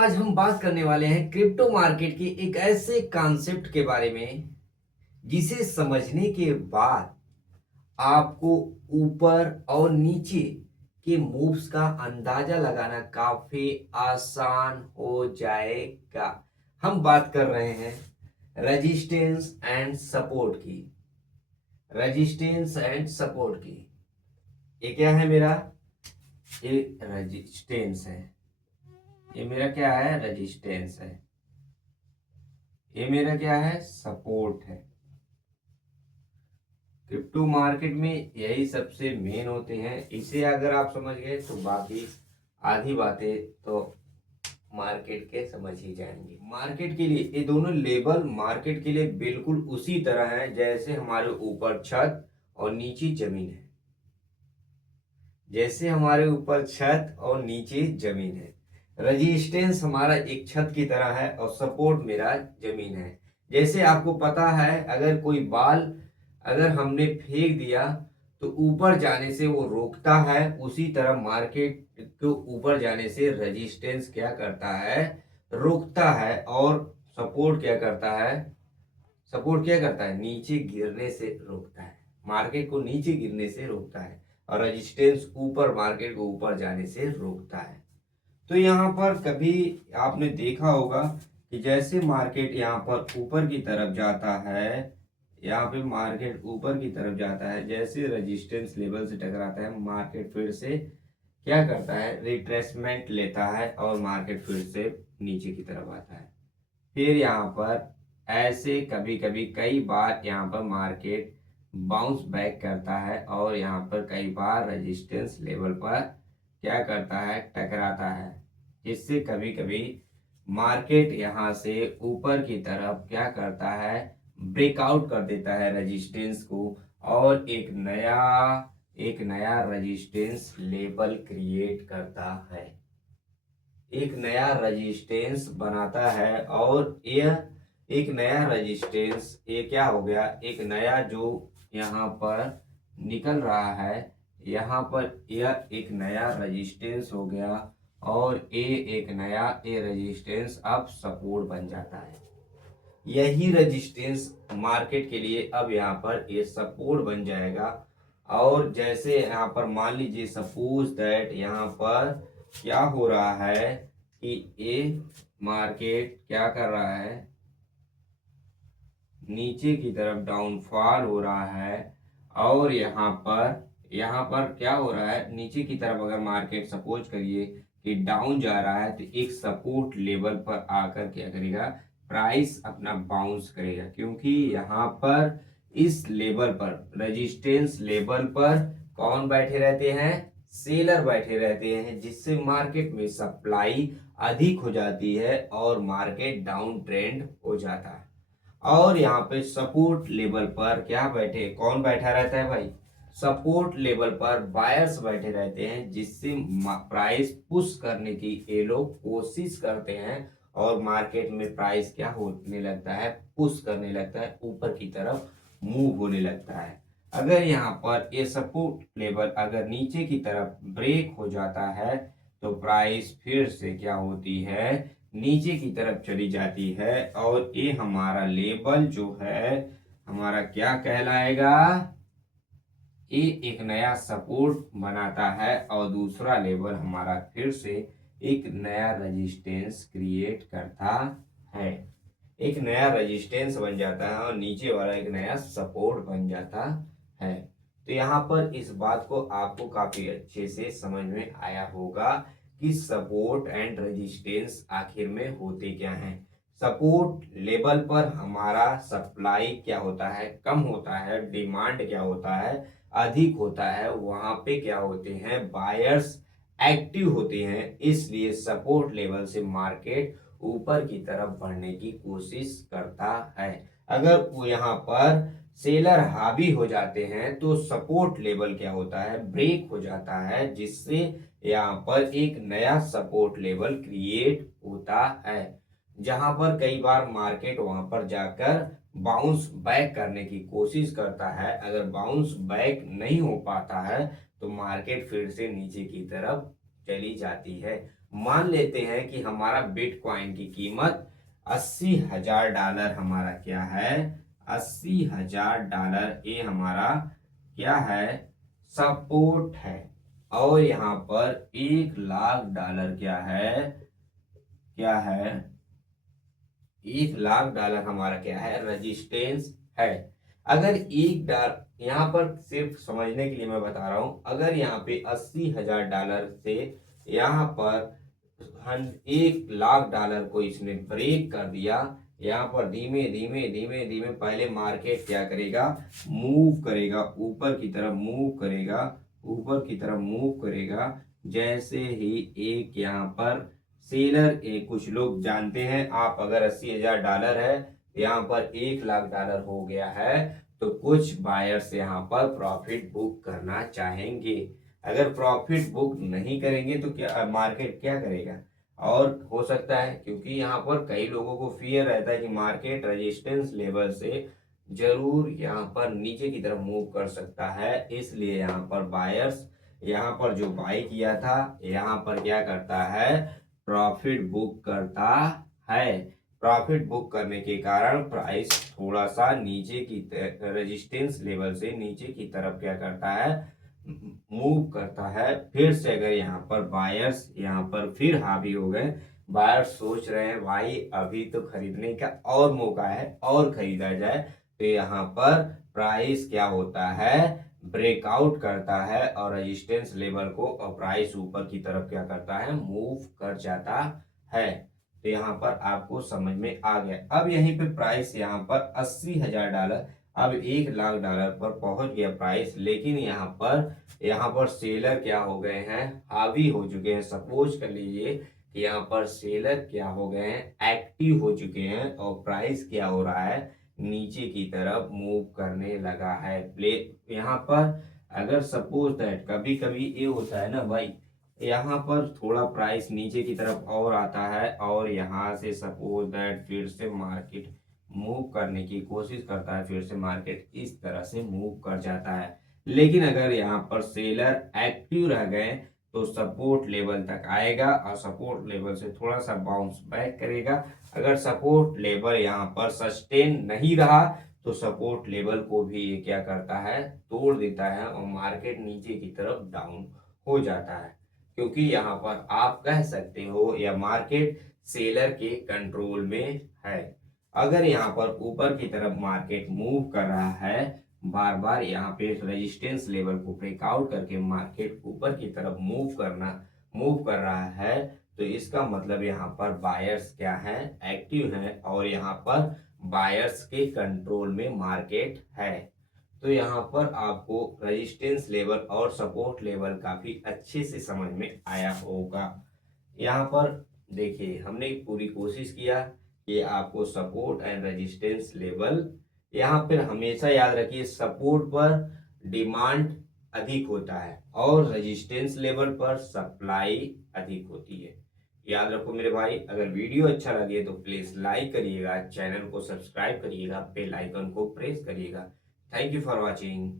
आज हम बात करने वाले हैं क्रिप्टो मार्केट के एक ऐसे कॉन्सेप्ट के बारे में जिसे समझने के बाद आपको ऊपर और नीचे के मूव्स का अंदाजा लगाना काफी आसान हो जाएगा। हम बात कर रहे हैं रेजिस्टेंस एंड सपोर्ट की। रेजिस्टेंस एंड सपोर्ट की। ये क्या है मेरा? ये रेजिस्टेंस है। ये मेरा क्या है? रेजिस्टेंस है। ये मेरा क्या है? सपोर्ट है। क्रिप्टो मार्केट में यही सबसे मेन होते हैं। इसे अगर आप समझ गए तो बाकी आधी बातें तो मार्केट के समझ ही जाएंगे। मार्केट के लिए ये दोनों लेबल मार्केट के लिए बिल्कुल उसी तरह है जैसे हमारे ऊपर छत और नीचे जमीन है। जैसे हमारे ऊपर छत और नीचे जमीन है। रेजिस्टेंस हमारा एक छत की तरह है और सपोर्ट मेरा जमीन है। जैसे आपको पता है अगर कोई बाल अगर हमने फेंक दिया तो ऊपर जाने से वो रोकता है, उसी तरह मार्केट को ऊपर जाने से रेजिस्टेंस क्या करता है? रोकता है। और सपोर्ट क्या करता है? सपोर्ट क्या करता है? नीचे गिरने से रोकता है। मार्केट को नीचे गिरने से रोकता है और रेजिस्टेंस ऊपर मार्केट को ऊपर जाने से रोकता है। तो यहाँ पर कभी आपने देखा होगा कि जैसे मार्केट यहाँ पर ऊपर की तरफ जाता है, यहाँ पे मार्केट ऊपर की तरफ जाता है, जैसे रेजिस्टेंस लेवल से टकराता है मार्केट फिर से क्या करता है? रिट्रेसमेंट लेता है और मार्केट फिर से नीचे की तरफ आता है। फिर यहाँ पर ऐसे कभी कभी कई बार यहाँ पर मार्केट बाउंस बैक करता है और यहाँ पर कई बार रेजिस्टेंस लेवल पर क्या करता है? टकराता है। जिससे कभी कभी मार्केट यहाँ से ऊपर की तरफ क्या करता है? ब्रेकआउट कर देता है रेजिस्टेंस को और एक नया रेजिस्टेंस लेवल क्रिएट करता है। एक नया रेजिस्टेंस बनाता है और यह एक नया रेजिस्टेंस ये क्या हो गया? एक नया जो यहाँ पर निकल रहा है, यहाँ पर यह एक नया रेजिस्टेंस हो गया और ये एक नया ये रेजिस्टेंस अब सपोर्ट बन जाता है। यही रेजिस्टेंस मार्केट के लिए अब यहाँ पर ये सपोर्ट बन जाएगा। और जैसे यहाँ पर मान लीजिए सपोज दैट यहाँ पर क्या हो रहा है कि ये मार्केट क्या कर रहा है? नीचे की तरफ डाउनफॉल हो रहा है और यहाँ पर क्या हो रहा है? नीचे की तरफ अगर मार्केट सपोज करिए कि डाउन जा रहा है तो एक सपोर्ट लेवल पर आकर क्या करेगा? प्राइस अपना बाउंस करेगा, क्योंकि यहाँ पर इस लेवल पर रेजिस्टेंस लेवल पर कौन बैठे रहते हैं? सेलर बैठे रहते हैं, जिससे मार्केट में सप्लाई अधिक हो जाती है और मार्केट डाउन ट्रेंड हो जाता है। और यहाँ पे सपोर्ट लेवल पर क्या बैठे? कौन बैठा रहता है भाई? सपोर्ट लेवल पर बायर्स बैठे रहते हैं, जिससे प्राइस पुश करने की ये लोग कोशिश करते हैं और मार्केट में प्राइस क्या होने लगता है? पुश करने लगता है, ऊपर की तरफ मूव होने लगता है। अगर यहाँ पर ये सपोर्ट लेवल अगर नीचे की तरफ ब्रेक हो जाता है तो प्राइस फिर से क्या होती है? नीचे की तरफ चली जाती है और ये हमारा लेवल जो है हमारा क्या कहलाएगा? ये एक नया सपोर्ट बनाता है और दूसरा लेवल हमारा फिर से एक नया रेजिस्टेंस क्रिएट करता है। एक नया रेजिस्टेंस बन जाता है और नीचे वाला एक नया सपोर्ट बन जाता है। तो यहाँ पर इस बात को आपको काफी अच्छे से समझ में आया होगा कि सपोर्ट एंड रेजिस्टेंस आखिर में होते क्या हैं। सपोर्ट लेवल पर हमारा सप्लाई क्या होता है? कम होता है। डिमांड क्या होता है? अधिक होता है। वहां पे क्या होते हैं? बायर्स एक्टिव होते हैं, इसलिए सपोर्ट लेवल से मार्केट ऊपर की तरफ बढ़ने की कोशिश करता है। अगर वो यहाँ पर सेलर हावी हो जाते हैं तो सपोर्ट लेवल क्या होता है? ब्रेक हो जाता है, जिससे यहाँ पर एक नया सपोर्ट लेवल क्रिएट होता है, जहां पर कई बार मार्केट वहां पर जाकर बाउंस बैक करने की कोशिश करता है। अगर बाउंस बैक नहीं हो पाता है तो मार्केट फिर से नीचे की तरफ चली जाती है मान लेते हैं कि हमारा बिटकॉइन की कीमत $80,000 हमारा क्या है, $80,000 ये हमारा क्या है, सपोर्ट है। और यहाँ पर $1,00,000 क्या है, $1,00,000 हमारा क्या है, रेजिस्टेंस है। अगर यहाँ पर सिर्फ समझने के लिए मैं बता रहा हूं, अगर यहाँ पे $80,000 से यहाँ पर $1,00,000 को इसने ब्रेक कर दिया, यहाँ पर धीमे धीमे धीमे धीमे पहले मार्केट क्या करेगा, मूव करेगा, ऊपर की तरफ मूव करेगा, ऊपर की तरफ मूव करेगा। जैसे ही एक यहाँ पर सेलर, कुछ लोग जानते हैं, आप अगर $80,000 है, यहाँ पर $1,00,000 हो गया है, तो कुछ बायर्स यहाँ पर प्रॉफिट बुक करना चाहेंगे। अगर प्रॉफिट बुक नहीं करेंगे तो क्या मार्केट क्या करेगा, और हो सकता है, क्योंकि यहाँ पर कई लोगों को फियर रहता है कि मार्केट रेजिस्टेंस लेवल से जरूर यहाँ पर नीचे की तरफ मूव कर सकता है, इसलिए यहाँ पर बायर्स यहाँ पर जो बाई किया था, यहाँ पर क्या करता है, प्रॉफिट बुक करता है। प्रॉफिट बुक करने के कारण प्राइस थोड़ा सा नीचे की रेजिस्टेंस लेवल से नीचे की तरफ क्या करता है, मूव करता है। फिर से अगर यहाँ पर बायर्स यहाँ पर फिर हावी हो गए, बायर्स सोच रहे हैं भाई अभी तो खरीदने का और मौका है और खरीदा जाए, तो यहाँ पर प्राइस क्या होता है, ब्रेकआउट करता है और रेजिस्टेंस लेवल को, और प्राइस ऊपर की तरफ क्या करता है, मूव कर जाता है। तो यहाँ पर आपको समझ में आ गया। अब यहीं पे प्राइस यहाँ पर $80,000, अब $1,00,000 पर पहुंच गया प्राइस, लेकिन यहाँ पर सेलर क्या हो गए हैं, हावी हो चुके हैं। सपोज कर लीजिए कि यहाँ पर सेलर क्या हो गए हैं, एक्टिव हो चुके हैं, और प्राइस क्या हो रहा है, नीचे की तरफ मूव करने लगा है। प्ले यहाँ पर अगर सपोज दैट कभी कभी ये होता है ना भाई, यहाँ पर थोड़ा प्राइस नीचे की तरफ और आता है, और यहाँ से सपोज दैट फिर से मार्केट मूव करने की कोशिश करता है, फिर से मार्केट इस तरह से मूव कर जाता है। लेकिन अगर यहाँ पर सेलर एक्टिव रह गए तो सपोर्ट लेवल तक आएगा, और सपोर्ट लेवल से थोड़ा सा बाउंस बैक करेगा। अगर सपोर्ट लेवल यहाँ पर सस्टेन नहीं रहा तो सपोर्ट लेवल को भी ये क्या करता है, तोड़ देता है, और मार्केट नीचे की तरफ डाउन हो जाता है। क्योंकि यहाँ पर आप कह सकते हो या मार्केट सेलर के कंट्रोल में है। अगर यहाँ पर ऊपर की तरफ मार्केट मूव कर रहा है, बार बार यहाँ पे रेजिस्टेंस लेवल को ब्रेकआउट करके मार्केट ऊपर की तरफ मूव कर रहा है, तो इसका मतलब यहाँ पर बायर्स क्या है, एक्टिव हैं, और यहाँ पर बायर्स के कंट्रोल में मार्केट है। तो यहाँ पर आपको रेजिस्टेंस लेवल और सपोर्ट लेवल काफी अच्छे से समझ में आया होगा। यहाँ पर देखिए हमने पूरी कोशिश किया कि आपको सपोर्ट एंड रेजिस्टेंस लेवल, यहाँ पर हमेशा याद रखिए सपोर्ट पर डिमांड अधिक होता है और रेजिस्टेंस लेवल पर सप्लाई अधिक होती है। याद रखो मेरे भाई, अगर वीडियो अच्छा लगे तो प्लीज लाइक करिएगा, चैनल को सब्सक्राइब करिएगा, बेल आइकन को प्रेस करिएगा। Thank you for watching.